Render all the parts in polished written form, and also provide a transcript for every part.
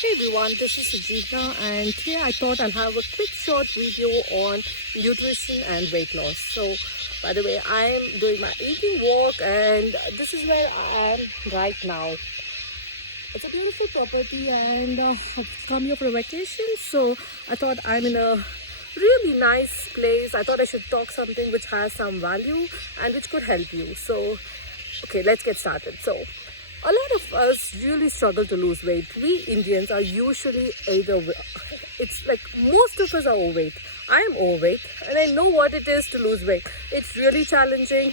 Hey everyone, this is Sujitna and today I thought I'll have a quick short video on nutrition and weight loss. So by the way, I'm doing my eating walk and this is where I am right now. It's a beautiful property and I've come here for a vacation, so I thought I'm in a really nice place. I thought I should talk something which has some value and which could help you. So okay, let's get started. So a lot of us really struggle to lose weight. We Indians are usually it's like most of us are overweight. I'm overweight and I know what it is to lose weight. It's really challenging.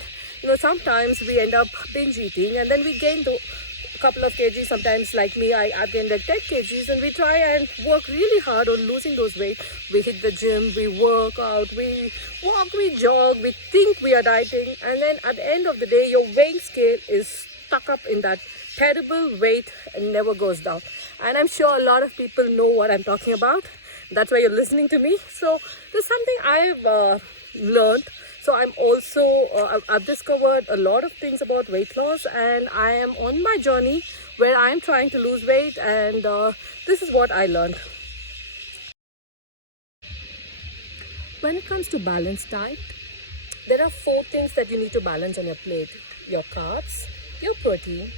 Sometimes we end up binge eating and then we gain a couple of kgs. Sometimes, like me, I've gained like 10 kgs and we try and work really hard on losing those weight. We hit the gym, we work out, we walk, we jog, we think we are dieting, and then at the end of the day, your weighing scale is stuck up in that terrible weight and never goes down. And I'm sure a lot of people know what I'm talking about. That's why you're listening to me. So there's something I've learned. So I've discovered a lot of things about weight loss, and I am on my journey where I'm trying to lose weight, and this is what I learned. When it comes to balanced diet, there are 4 things that you need to balance on your plate: your carbs, your protein,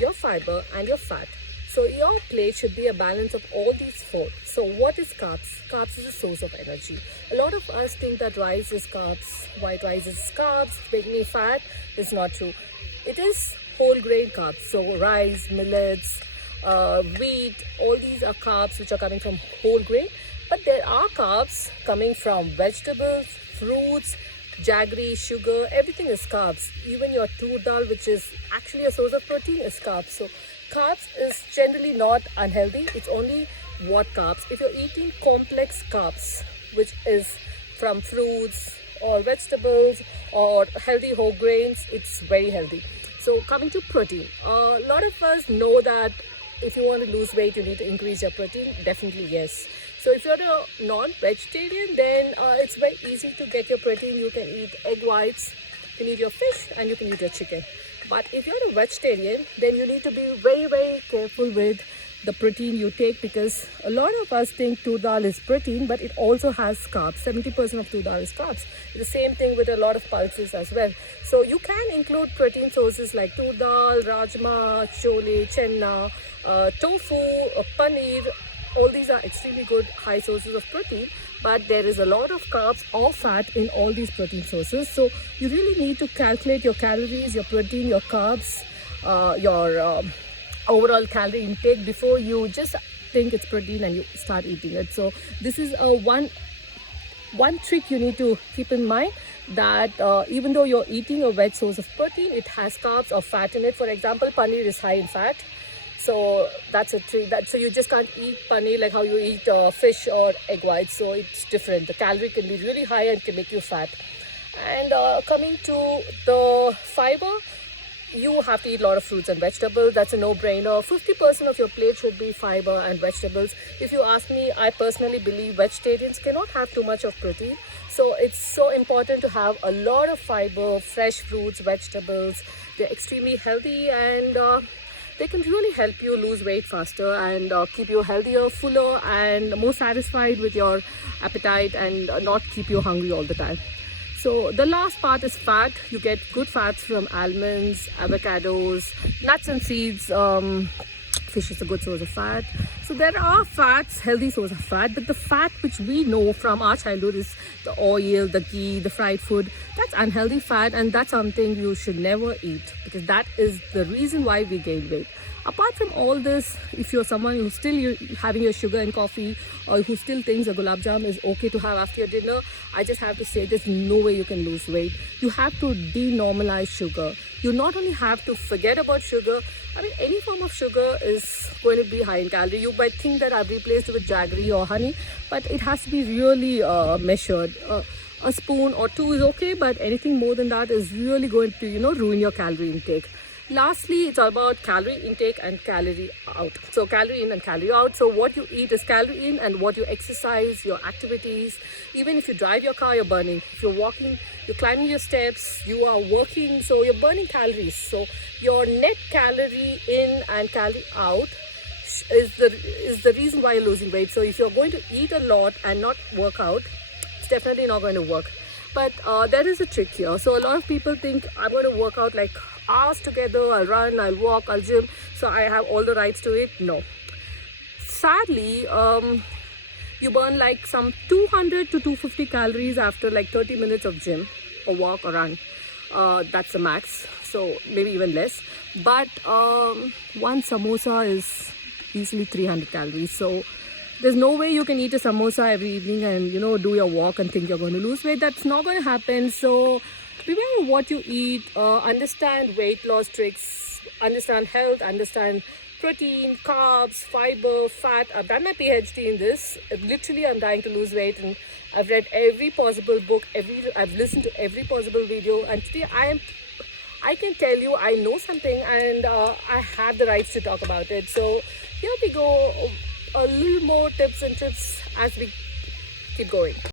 your fiber, and your fat. So your plate should be a balance of all these 4. So what is carbs? Carbs is a source of energy. A lot of us think that rice is carbs, white rice is carbs, making me fat. It's not true. It is whole grain carbs. So rice, millets, wheat, all these are carbs which are coming from whole grain. But there are carbs coming from vegetables, fruits, jaggery, sugar, everything is carbs. Even your tur dal, which is actually a source of protein, is carbs. So carbs is generally not unhealthy. It's only what carbs. If you're eating complex carbs, which is from fruits or vegetables or healthy whole grains, it's very healthy. So coming to protein, a lot of us know that if you want to lose weight, you need to increase your protein. Definitely yes. So if you're a non-vegetarian, then it's very easy to get your protein. You can eat egg whites, you can eat your fish, and you can eat your chicken. But if you're a vegetarian, then you need to be very, very careful with the protein you take, because a lot of us think tur dal is protein, but it also has carbs. 70% of tur dal is carbs. The same thing with a lot of pulses as well. So you can include protein sources like tur dal, rajma, chole, chenna, tofu, paneer. All these are extremely good high sources of protein, but there is a lot of carbs or fat in all these protein sources. So you really need to calculate your calories, your protein, your carbs, your overall calorie intake before you just think it's protein and you start eating it. So this is one trick you need to keep in mind, that even though you're eating a veg source of protein, it has carbs or fat in it. For example, paneer is high in fat. So that's a trick. So you just can't eat paneer like how you eat fish or egg whites. So it's different. The calorie can be really high and can make you fat. And coming to the fiber, you have to eat a lot of fruits and vegetables. That's a no-brainer. 50% of your plate should be fiber and vegetables. If you ask me, I personally believe vegetarians cannot have too much of protein. So it's so important to have a lot of fiber, fresh fruits, vegetables. They're extremely healthy, and they can really help you lose weight faster and keep you healthier, fuller, and more satisfied with your appetite, and not keep you hungry all the time. So the last part is fat. You get good fats from almonds, avocados, nuts and seeds. Fish is a good source of fat. So there are fats, healthy source of fat, but the fat which we know from our childhood is the oil, the ghee, the fried food. That's unhealthy fat, and that's something you should never eat, because that is the reason why we gain weight. Apart from all this, if you're someone who's still having your sugar and coffee, or who still thinks a gulab jam is okay to have after your dinner, I just have to say there's no way you can lose weight. You have to denormalize sugar. You not only have to forget about sugar. I mean, any form of sugar is going to be high in calorie. You might think that I've replaced it with jaggery or honey, but it has to be really measured. A spoon or 2 is okay, but anything more than that is really going to, ruin your calorie intake. Lastly, it's all about calorie intake and calorie out. So calorie in and calorie out. So what you eat is calorie in, and what you exercise, your activities. Even if you drive your car, you're burning. If you're walking, you're climbing your steps, you are working, so you're burning calories. So your net calorie in and calorie out is the reason why you're losing weight. So if you're going to eat a lot and not work out, it's definitely not going to work. But there is a trick here. So a lot of people think I'm going to work out like hours together. I'll run, I'll walk, I'll gym. So I have all the rights to it. No. Sadly, you burn like some 200 to 250 calories after like 30 minutes of gym or walk or run. That's the max, so maybe even less. But one samosa is easily 300 calories. So there's no way you can eat a samosa every evening and do your walk and think you're going to lose weight. That's not going to happen. So beware of what you eat. Understand weight loss tricks. Understand health. Understand protein, carbs, fiber, fat. I've done my PhD in this. Literally, I'm dying to lose weight, and I've read every possible book. I've listened to every possible video, and today I can tell you I know something, and I have the rights to talk about it. So here we go. A little more tips and tricks as we keep going.